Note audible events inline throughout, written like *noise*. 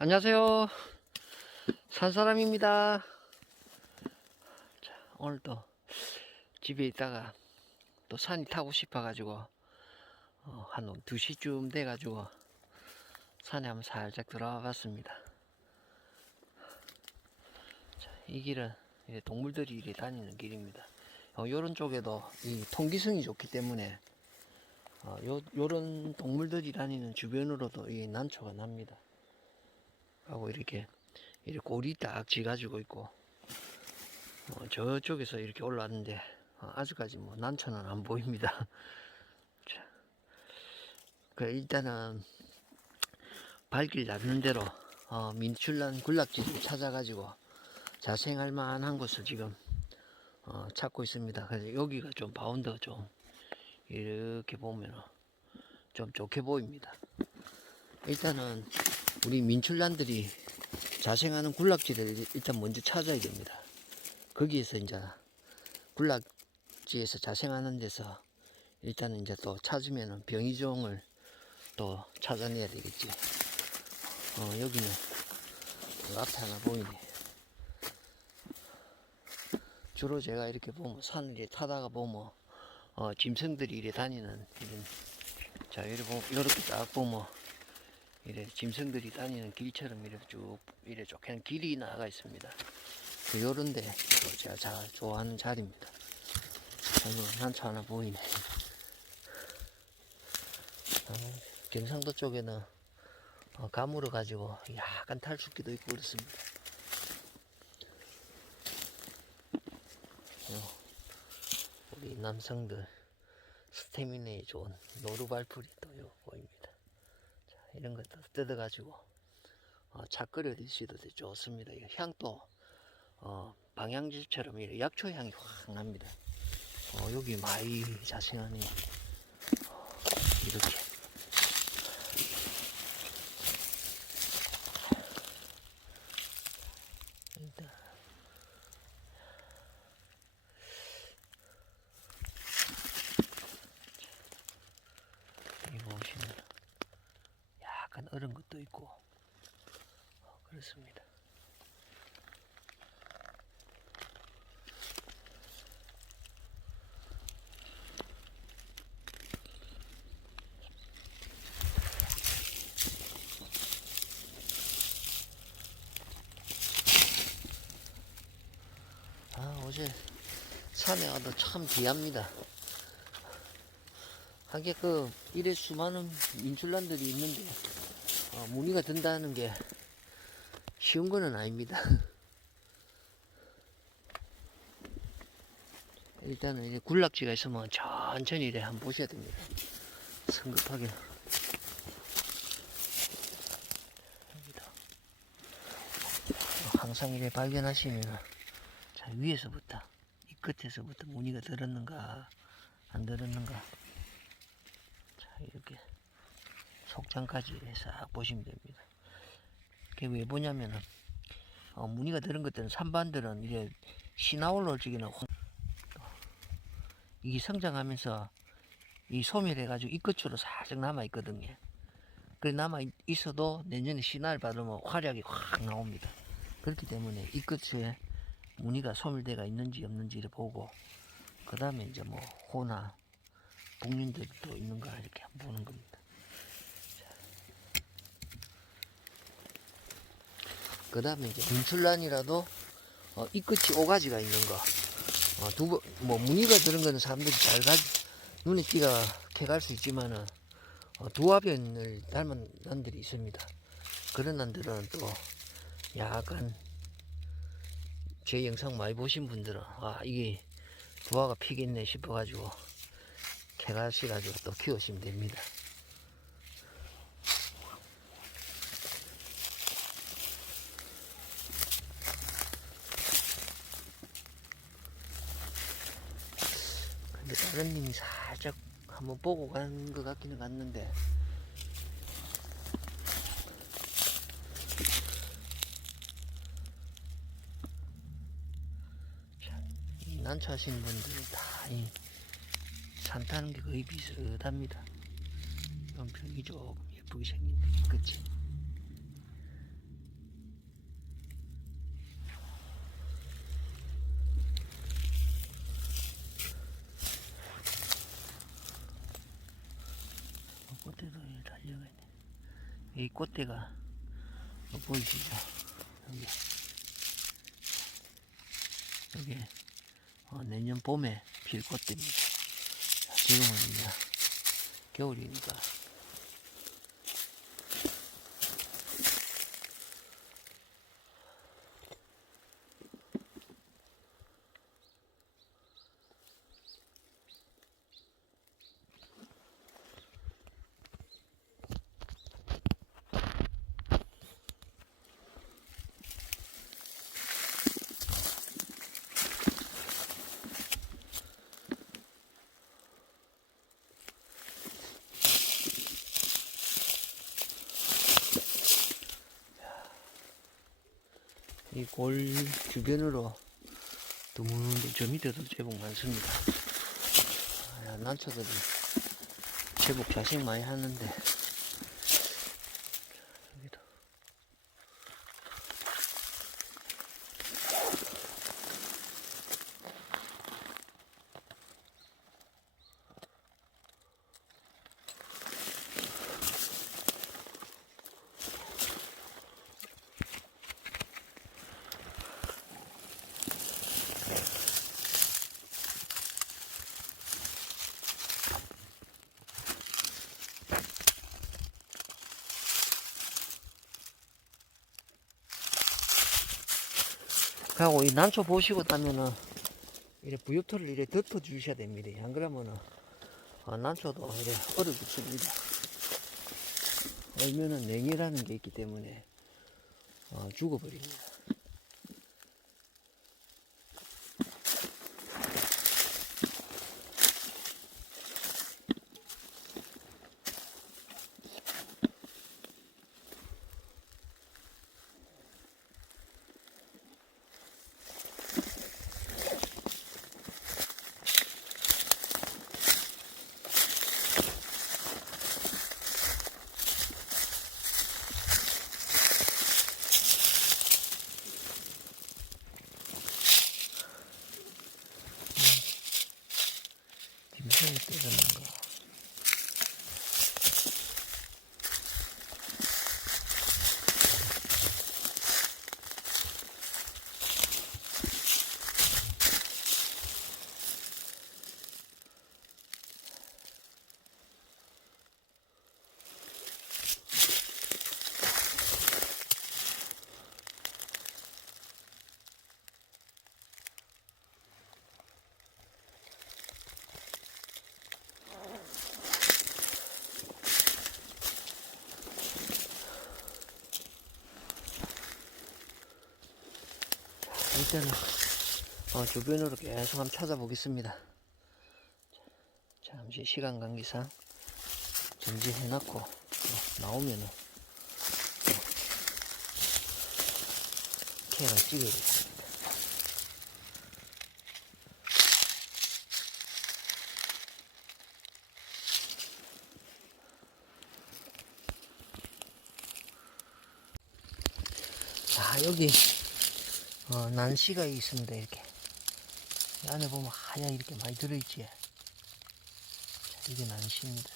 안녕하세요. 산사람입니다. 자, 오늘도 집에 있다가 또 산이 타고 싶어가지고 어, 한 2시쯤 돼가지고 산에 한번 살짝 들어와 봤습니다. 자, 이 길은 동물들이 이리 다니는 길입니다. 어, 요런 쪽에도 이 통기성이 좋기 때문에 어, 요, 요런 동물들이 다니는 주변으로도 이 난초가 납니다. 하고 이렇게 이렇게 골이 딱 지가지고 있고 어, 저쪽에서 이렇게 올라왔는데 어, 아직까지 뭐 난초는 안 보입니다. *laughs* 자, 그 일단은 발길 닿는 대로 어, 민출란 군락지를 찾아가지고 자생할 만한 곳을 지금 어, 찾고 있습니다. 그래서 여기가 좀 바운드가 좀 이렇게 보면 좀 좋게 보입니다. 일단은 우리 민출란들이 자생하는 군락지를 일단 먼저 찾아야 됩니다. 거기에서 이제 군락지에서 자생하는 데서 일단은 이제 또 찾으면은 병이종을 또 찾아내야 되겠지. 어, 여기는 요 앞에 하나 보이네. 주로 제가 이렇게 보면 산을 타다가 보면 어, 짐승들이 이래 다니는 이런 자 이렇게 이렇게 딱 보면 이래 짐승들이 다니는 길처럼 이렇게 쭉 이래 쫓기는 길이 나가 있습니다. 그 요런데 또 제가 잘 좋아하는 자리입니다. 아이고 난초 하나 보이네. 어, 경상도 쪽에는 어, 가물어 가지고 약간 탈출기도 있고 그렇습니다. 어, 우리 남성들 스태미나에 좋은 노루발풀이 또요 보입니다. 자, 이런 것도 뜯어가지고 어, 차 끓여 되게 좋습니다. 이 향도 어, 방향제처럼 이렇게 약초 향이 확 납니다. 어, 여기 많이 자생하네. 어, 이렇게. 일단 여기 보시면 얼은 것도 있고 어, 그렇습니다. 아 어제 산에 와도 참 귀합니다. 하게 그 이래 수많은 민출란들이 있는데 어, 무늬가 든다는 게 쉬운 거는 아닙니다. *laughs* 일단은 이제 군락지가 있으면 천천히 이래 한번 보셔야 됩니다. 성급하게. 항상 이래 발견하시면 자 위에서부터 이 끝에서부터 무늬가 들었는가 안 들었는가 자 이렇게 속장까지 싹 보시면 됩니다. 그게 왜 보냐면은 어, 무늬가 들은 것들은 산반들은 이제 시나올로 올지기는 이게 성장하면서 이 소멸해가지고 이 끝으로 살짝 남아 있거든요. 그 남아 있- 있어도 내년에 신화를 받으면 활약이 확 나옵니다. 그렇기 때문에 이 끝에 무늬가 소멸대가 있는지 없는지를 보고 그 다음에 이제 뭐 호나 또 있는가 이렇게 보는 겁니다. 그 다음에 이제 민출란이라도 어, 이 끝이 오가지가 있는 거. 어, 두 번, 뭐 무늬가 들은 거는 사람들이 잘 가, 눈에 띄가 캐갈 수 있지만은 어, 두화변을 닮은 난들이 있습니다. 그런 난들은 또 약간 제 영상 많이 보신 분들은 아 이게 두화가 피겠네 싶어가지고 캐가시 가지고 또 키우시면 됩니다. 근데 다른 님이 살짝 한번 보고 간 것 같기는 같는데 이 난처하시는 분들은 다이 산타는 게 거의 비슷합니다. 벽이 조금 예쁘게 생긴데, 그치? 이 꽃대가 어, 보이시죠? 여기. 여기 어, 내년 봄에 필 꽃대입니다. 자, 지금은 이제 겨울이니까 이 골 주변으로 드문데 저 밑에도 제법 많습니다. 아, 난초들이 제법 자식 많이 하는데 하고 이 난초 보시고 따면은 이래 부엽토를 이래 덮어 주셔야 됩니다. 안 그러면은 어, 난초도 이래 얼어 붙습니다. 얼면은 냉이라는 게 있기 때문에 어, 죽어버립니다. 김성이 뜯어낸 거. 일단은 어, 주변으로 계속 한번 찾아보겠습니다. 자, 잠시 시간 관계상 정지해놨고 어, 나오면은 어, 캐가 찍어야겠습니다. 자 여기 어, 난시가 있습니다, 이렇게. 이 안에 보면 하얀 이렇게 많이 들어있지. 자, 이게 난시입니다.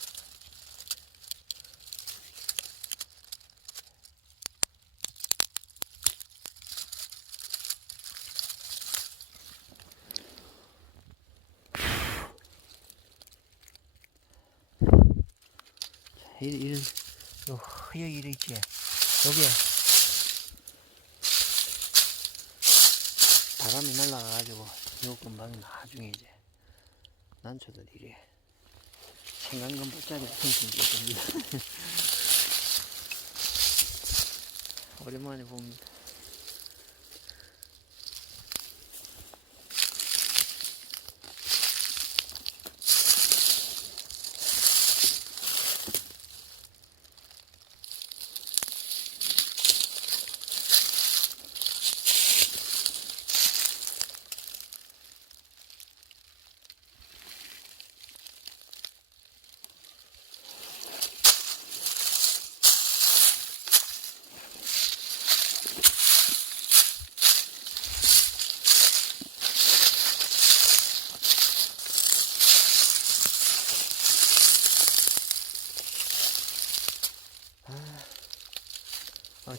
자, 이, 이, 요, 허여 이래 있지. 여기 바람이 날라가가지고 요 금방 나중에 이제 난초들 이래. 생강금 밭자리 퉁퉁 겁니다. 오랜만에 봅니다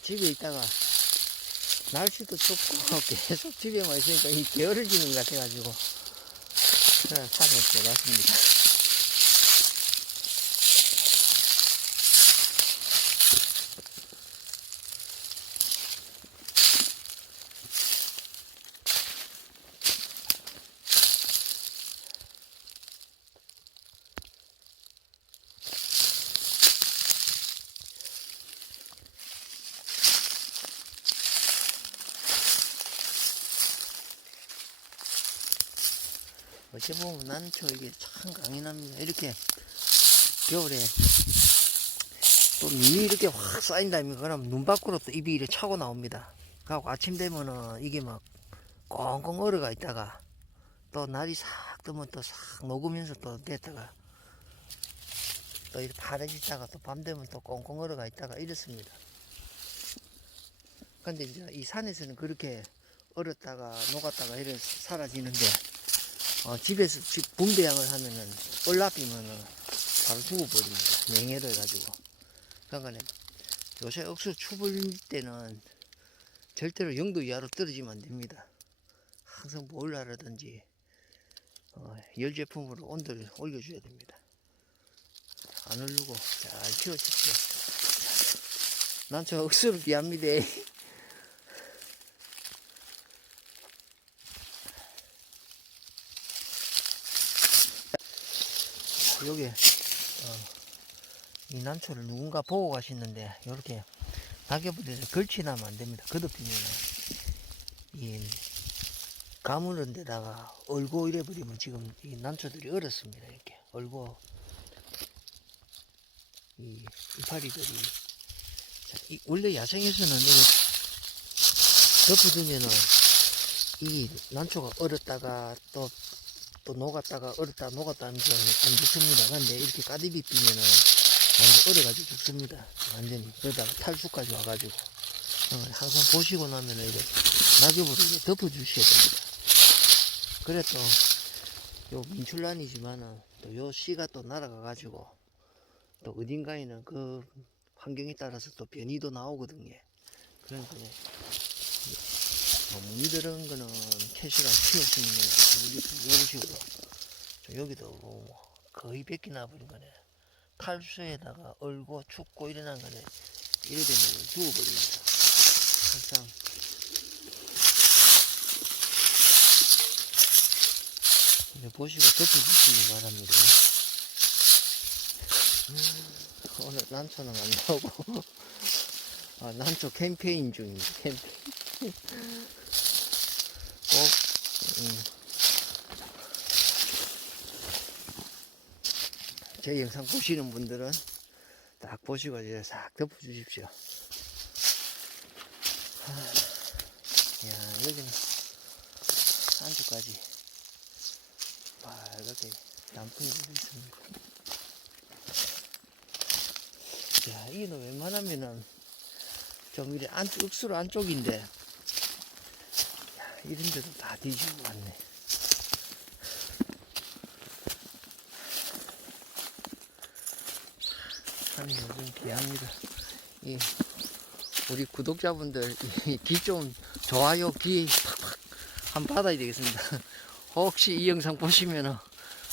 집에 있다가 날씨도 춥고 *laughs* 계속 집에만 있으니까 이 게으르지는 것 같아가지고 산에 들어갔습니다. 어찌 보면 난초 이게 참 강인합니다. 이렇게 겨울에 또 눈이 이렇게 확 쌓인다면 그럼 눈 밖으로 또 잎이 이렇게 차고 나옵니다. 그리고 아침 되면은 이게 막 꽁꽁 얼어가 있다가 또 날이 싹 뜨면 또 싹 녹으면서 또 됐다가 또 이렇게 파래지다가 또 밤 되면 또 꽁꽁 얼어가 있다가 이렇습니다. 근데 이제 이 산에서는 그렇게 얼었다가 녹았다가 이렇게 사라지는데 어, 집에서 집 분배양을 하면은 얼라비면은 바로 죽어버립니다. 냉해를 해가지고. 그러니까 요새 억수 추울 때는 절대로 영도 이하로 떨어지면 안 됩니다. 항상 보일러라든지 어, 열 제품으로 온도를 올려줘야 됩니다. 안 오르고 잘 키워주십시오. 난저 억수를 비합니다. *laughs* 여기 어, 이 난초를 누군가 보고 가시는데 이렇게 낙엽부대에서 걸치나면 안 됩니다. 거듭피면은 이 가무는 데다가 얼고 이래 버리면 지금 이 난초들이 얼었습니다. 이렇게 얼고 이 이파리들이 자, 이 원래 야생에서는 이렇게 덮어두면은 이 난초가 얼었다가 또 또 녹았다가 얼었다 녹았다 하면서 안 죽습니다. 근데 이렇게 까디비 피면은 완전 얼어가지고 죽습니다. 완전히. 그러다가 탈수까지 와가지고. 어, 항상 보시고 나면은 이제 낙엽으로 이제 덮어주셔야 됩니다. 그래 또, 요 민출란이지만은 또 요 씨가 또 날아가가지고 또 어딘가에는 그 환경에 따라서 또 변이도 나오거든요. 그러니까 무들은 거는 캐시가 있는 거는 이런 식으로 저 여기도 뭐 거의 뺏기 나 버린 거네. 탈수에다가 얼고 춥고 일어난 거네. 이래 되면 죽어버립니다. 항상. 이제 보시고 덮어주시기 바랍니다. 음, 오늘 난초는 안 나오고. *laughs* 아, 난초 캠페인 중입니다 캠페인 *laughs* 제 영상 보시는 분들은 딱 보시고 이제 싹 덮어 주십시오. 야, 여기는 안쪽까지 빨갛게 단풍이 도 있습니다. 야, 이는 웬만하면은 좀 이래 안, 억수로 안쪽인데 야, 이런 데도 다 뒤지고 왔네. 산이 요즘 귀합니다. 이, 우리 구독자분들, 귀 좀 좋아요, 귀 팍팍 한번 받아야 되겠습니다. *laughs* 혹시 이 영상 보시면은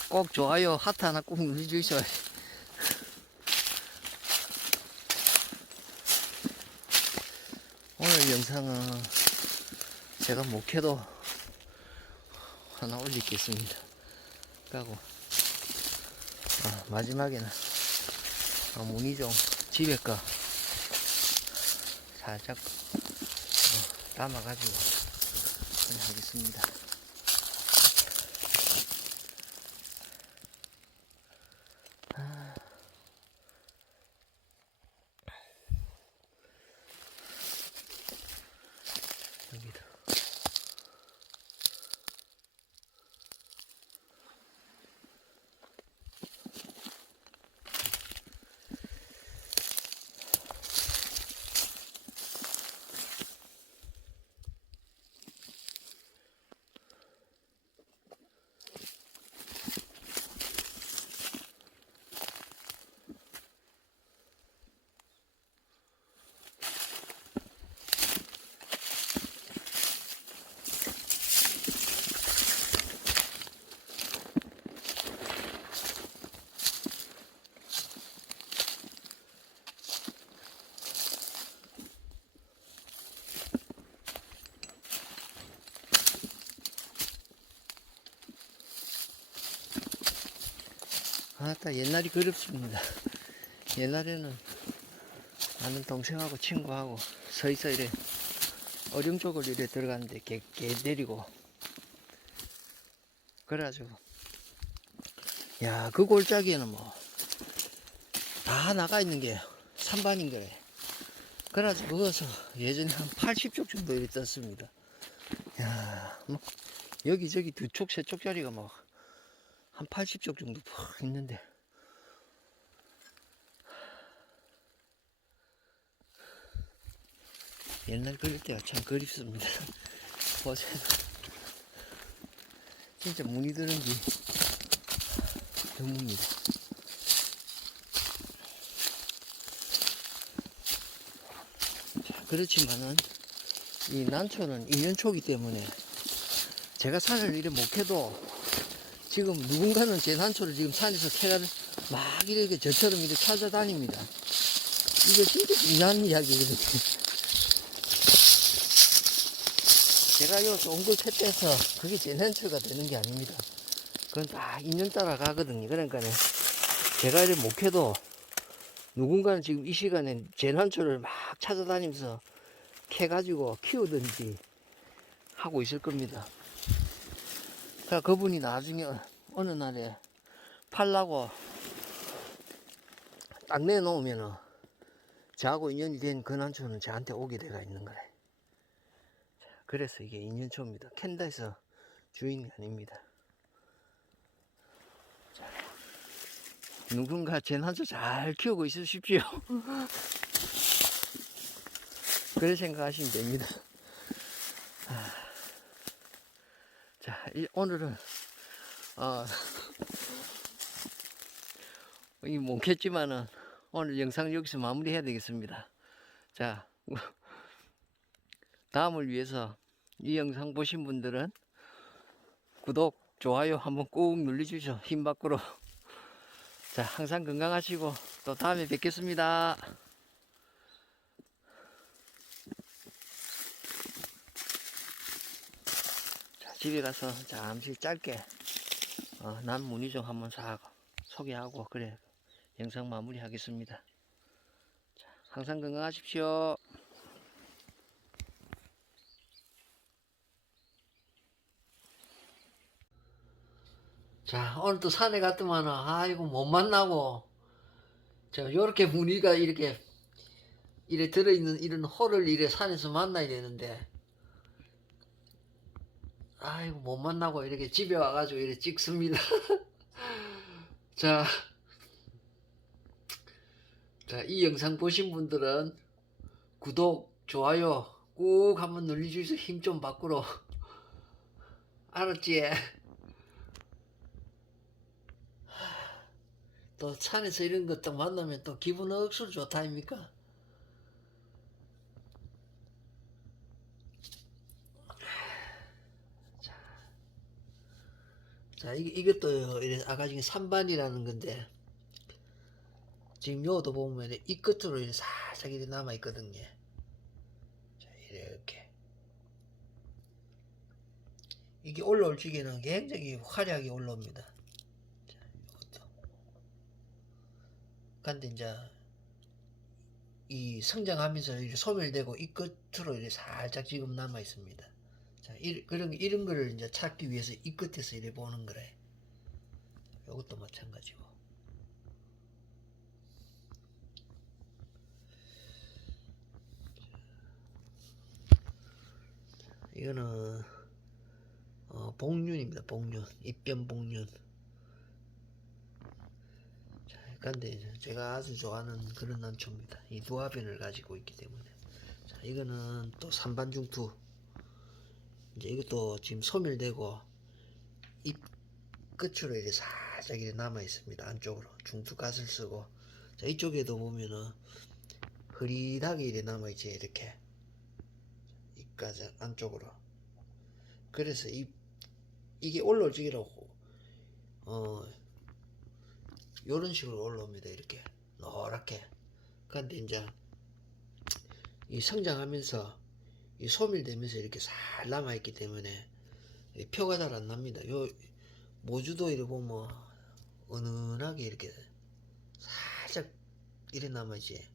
꼭 좋아요, 하트 하나 꼭 눌러주셔야 오늘 영상은 제가 못해도 하나 올리겠습니다. 그리고 아, 마지막에는 아, 문이 좀 집에 거 살짝 어, 담아가지고 하겠습니다. 아따 옛날이 그립습니다. 옛날에는 나는 동생하고 친구하고 서있어 이래 어령 쪽을 이래 들어갔는데 개, 개 데리고 그래가지고 야 그 골짜기에는 뭐 다 나가 있는 게 산반인 거래 그래가지고 거기서 예전에 한 80쪽 정도 이래 떴습니다 야 뭐 여기저기 두쪽세 쪽짜리가 뭐 한 80쪽 정도 푹 있는데 옛날 그릴 때가 참 그립습니다. *laughs* 보세요. 진짜 문이 드는지 드뭅니다. 자, 그렇지만은 이 난초는 2년 초기 때문에 제가 산을 이래 못 캐도 지금 누군가는 제 난초를 지금 산에서 캐가 막 이렇게 저처럼 이렇게 찾아다닙니다. 이게 진짜 중요한 이야기거든요. 제가 요걸 채취해서 그게 제 난초가 되는 게 아닙니다. 그건 다 인연 따라 가거든요. 그러니까 제가 이래 못 캐도 누군가는 지금 이 시간에 제 난초를 막 찾아다니면서 캐가지고 키우든지 하고 있을 겁니다. 그러니까 그분이 나중에 어느 날에 팔라고 딱 내놓으면은 저하고 인연이 된그 난초는 저한테 오게 돼가 있는 거래. 자, 그래서 이게 인연초입니다. 캔다에서 주인이 아닙니다. 자, 누군가 제 난초 잘 키우고 있으십시오. *laughs* 그래 생각하시면 됩니다. 아, 자, 이- 오늘은 어, 이 몽켰지만은 오늘 영상 여기서 마무리해야 되겠습니다. 자, *laughs* 다음을 위해서 이 영상 보신 분들은 구독, 좋아요 한번 꾹 눌러주셔 힘 밖으로. 자, 항상 건강하시고 또 다음에 뵙겠습니다. 집에 가서 잠시 짧게 어, 난 문의 좀 한번 싹 소개하고 그래 영상 마무리 하겠습니다. 자, 항상 건강하십시오. 자, 오늘 또 산에 갔더만은, 아이고, 못 만나고, 저, 요렇게 무늬가 이렇게, 이래 들어있는 이런 홀을 이래 산에서 만나야 되는데, 아이고, 못 만나고 이렇게 집에 와가지고 이렇게 찍습니다. *laughs* 자, 자, 이 영상 보신 분들은 구독, 좋아요 꾹 한번 눌러주셔서 힘 좀 밖으로. *laughs* 알았지? 또 산에서 이런 것 딱 만나면 또 기분 억수로 좋다 아닙니까? 자 이, 이것도 아까 중에 산반이라는 건데 지금 요도 보면 이 끝으로 이렇게 살짝 이렇게 남아 있거든요. 자 이렇게 이게 올라올 적에는 굉장히 화려하게 올라옵니다. 자, 이것도. 근데 이제 이 성장하면서 소멸되고 이 끝으로 이렇게 살짝 지금 남아 있습니다. 자, 이, 그런 이런 거를 이제 찾기 위해서 이 끝에서 이래 보는 거래. 이것도 마찬가지고. 이거는 어, 복륜입니다. 복륜, 입변 복륜. 자, 근데 제가 아주 좋아하는 그런 난초입니다. 이 두화변을 가지고 있기 때문에. 자, 이거는 또 산반중투. 이제 이것도 지금 소멸되고 잎 끝으로 이렇게 살짝 이렇게 남아 있습니다. 안쪽으로 중투 가스를 쓰고. 자, 이쪽에도 보면은 흐릿하게 이렇게 남아 있지 이렇게 입까지 안쪽으로. 그래서 이 이게 올라올 적이라고 어 요런 식으로 올라옵니다 이렇게 노랗게 근데 이제 이 성장하면서 이 소멸되면서 이렇게 살 남아있기 때문에 이 표가 잘 안 납니다 요 모주도 이래 보면 은은하게 이렇게 살짝 이래 남아있지.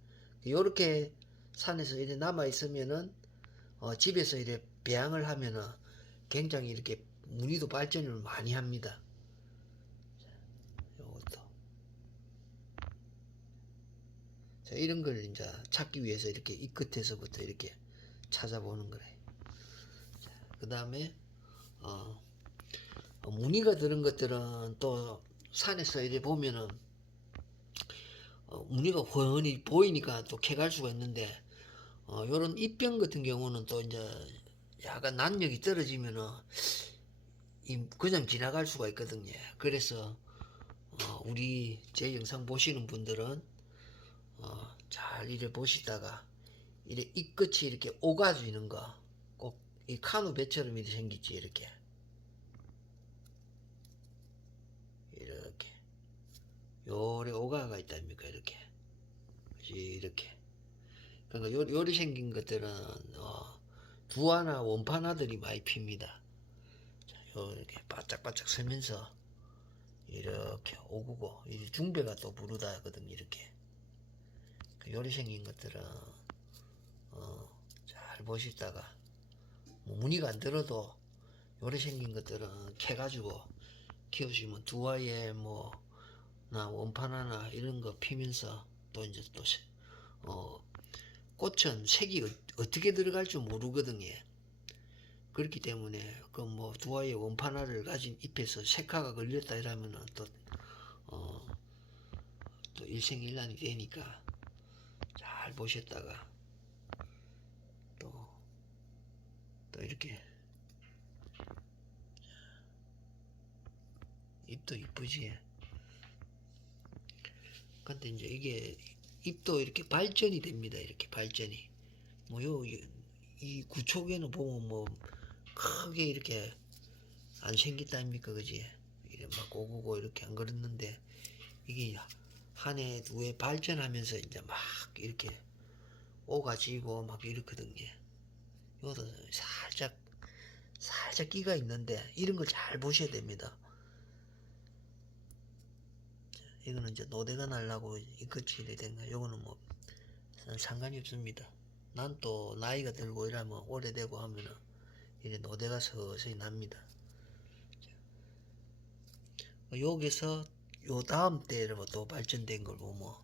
요렇게 산에서 이래 남아있으면은, 어, 집에서 이래 배양을 하면은 굉장히 이렇게 무늬도 발전을 많이 합니다. 자, 이런 걸 이제 찾기 위해서 이렇게 이 끝에서부터 이렇게 찾아보는 거래. 자, 그 다음에, 어, 어, 무늬가 들은 것들은 또 산에서 이래 보면은 어, 무늬가 훤히 보이니까 또 캐갈 수가 있는데 어, 요런 입병 같은 경우는 또 이제 약간 난력이 떨어지면은 이 그냥 지나갈 수가 있거든요. 그래서 어, 우리 제 영상 보시는 분들은 어, 잘 이래 보시다가 이래 이 끝이 이렇게 오가지는 거. 꼭 이 카누 배처럼 이렇게 생기지 이렇게. 이렇게. 요래 오가가 있다니까 이렇게? 이렇게. 그러니까 요, 요리 생긴 것들은 어, 두화나 원판화들이 많이 핍니다. 자, 요렇게 바짝바짝 서면서 이렇게 오구고 이 중배가 또 부르다 하거든 이렇게. 그 요리 생긴 것들은 어, 잘 보시다가 뭐 무늬가 안 들어도 요리 생긴 것들은 캐가지고 키우시면 두화에 뭐, 나 원판화나 이런 거 피면서 또 이제 또, 세- 어, 꽃은 색이 어, 어떻게 들어갈 줄 모르거든요. 그렇기 때문에 그 뭐 두화의 원판화를 가진 잎에서 색화가 걸렸다 이러면은 또, 어, 또 일생일난이 되니까 잘 보셨다가 또, 또 이렇게 잎도 이쁘지. 근데 이제 이게 잎도 이렇게 발전이 됩니다. 이렇게 발전이. 뭐요 이 구촉에는 보면 뭐 크게 이렇게 안 생겼다 아닙니까 그지? 이래 막 오구고 이렇게 안 그랬는데 이게 한 해 두 해 발전하면서 이제 막 이렇게 오가지고 막 이렇거든요. 이것도 살짝 살짝 끼가 있는데 이런 걸 잘 보셔야 됩니다. 이거는 이제 노대가 날라고 이끝이 이래 된 거. 요거는 뭐 상관이 없습니다. 난 또 나이가 들고 이러면 오래되고 하면은 이래 노대가 서서히 납니다. 자, 여기서 요 다음 때로 또 발전된 걸 보면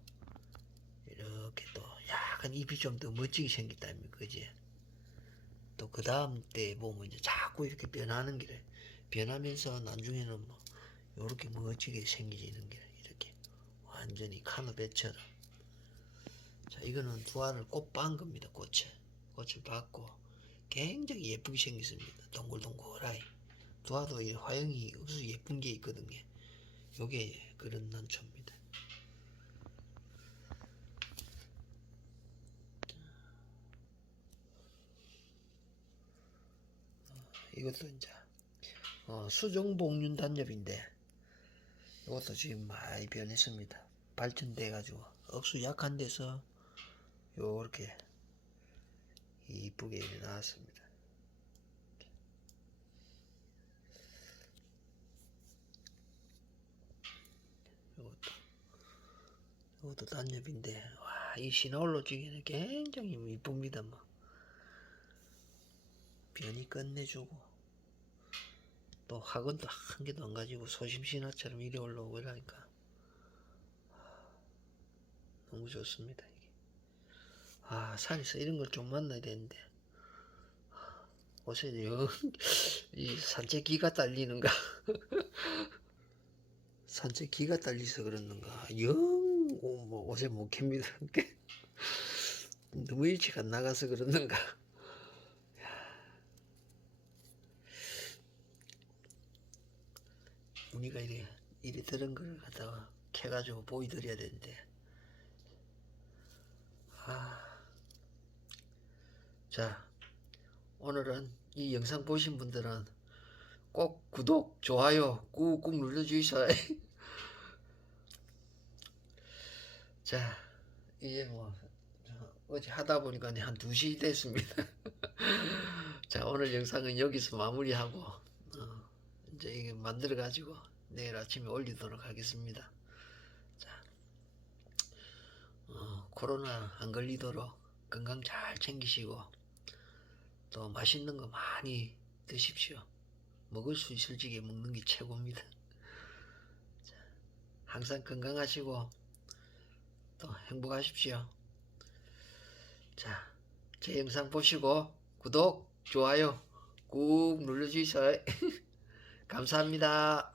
이렇게 또 약간 잎이 좀 더 멋지게 생겼다 아닙니까 그지? 또 그 다음 때 보면 이제 자꾸 이렇게 변하는 길에 변하면서 나중에는 뭐 요렇게 멋지게 생기지는 게 이렇게 완전히 카누배처럼. 자 이거는 두 알을 꽃 빤 겁니다 꽃에 꽃을 받고 굉장히 예쁘게 생겼습니다. 동글동글하게. 두화도 이 화형이 없어 예쁜 게 있거든요. 요게 그런 난초입니다 이것도 이제 어, 수정복륜 단엽인데 이것도 지금 많이 변했습니다. 발전돼 가지고 억수 약한 데서 요렇게 이쁘게 나왔습니다. 이것도 이것도 단엽인데 와이 시나올로 중에는 굉장히 이쁩니다. 뭐 변이 끝내주고 또 학원도 한 개도 안 가지고 소심신화처럼 이리 올라오고 이러니까. 너무 좋습니다 이게. 아 산에서 이런 걸 좀 만나야 되는데. 요새 영이 산책 기가 딸리는가? *laughs* 산책 기가 딸리서 그러는가? 영 뭐, 옷에 못 캡니다 너무 일찍 안 나가서 그러는가 우리가 이래 이래 들은 걸 갖다가 캐가지고 보여드려야 되는데. 아. 자 오늘은 이 영상 보신 분들은 꼭 구독 좋아요 꾹꾹 눌러주셔 *laughs* 자 이제 뭐 어제 하다 보니까 한 2시 됐습니다. *laughs* 자 오늘 영상은 여기서 마무리하고 어, 이제 만들어 가지고 내일 아침에 올리도록 하겠습니다. 자, 어, 코로나 안 걸리도록 건강 잘 챙기시고 또 맛있는 거 많이 드십시오. 먹을 수 있을 적에 먹는 게 최고입니다. 자, 항상 건강하시고 또 행복하십시오. 자, 제 영상 보시고 구독, 좋아요 꾹 눌러주세요. *laughs* 감사합니다.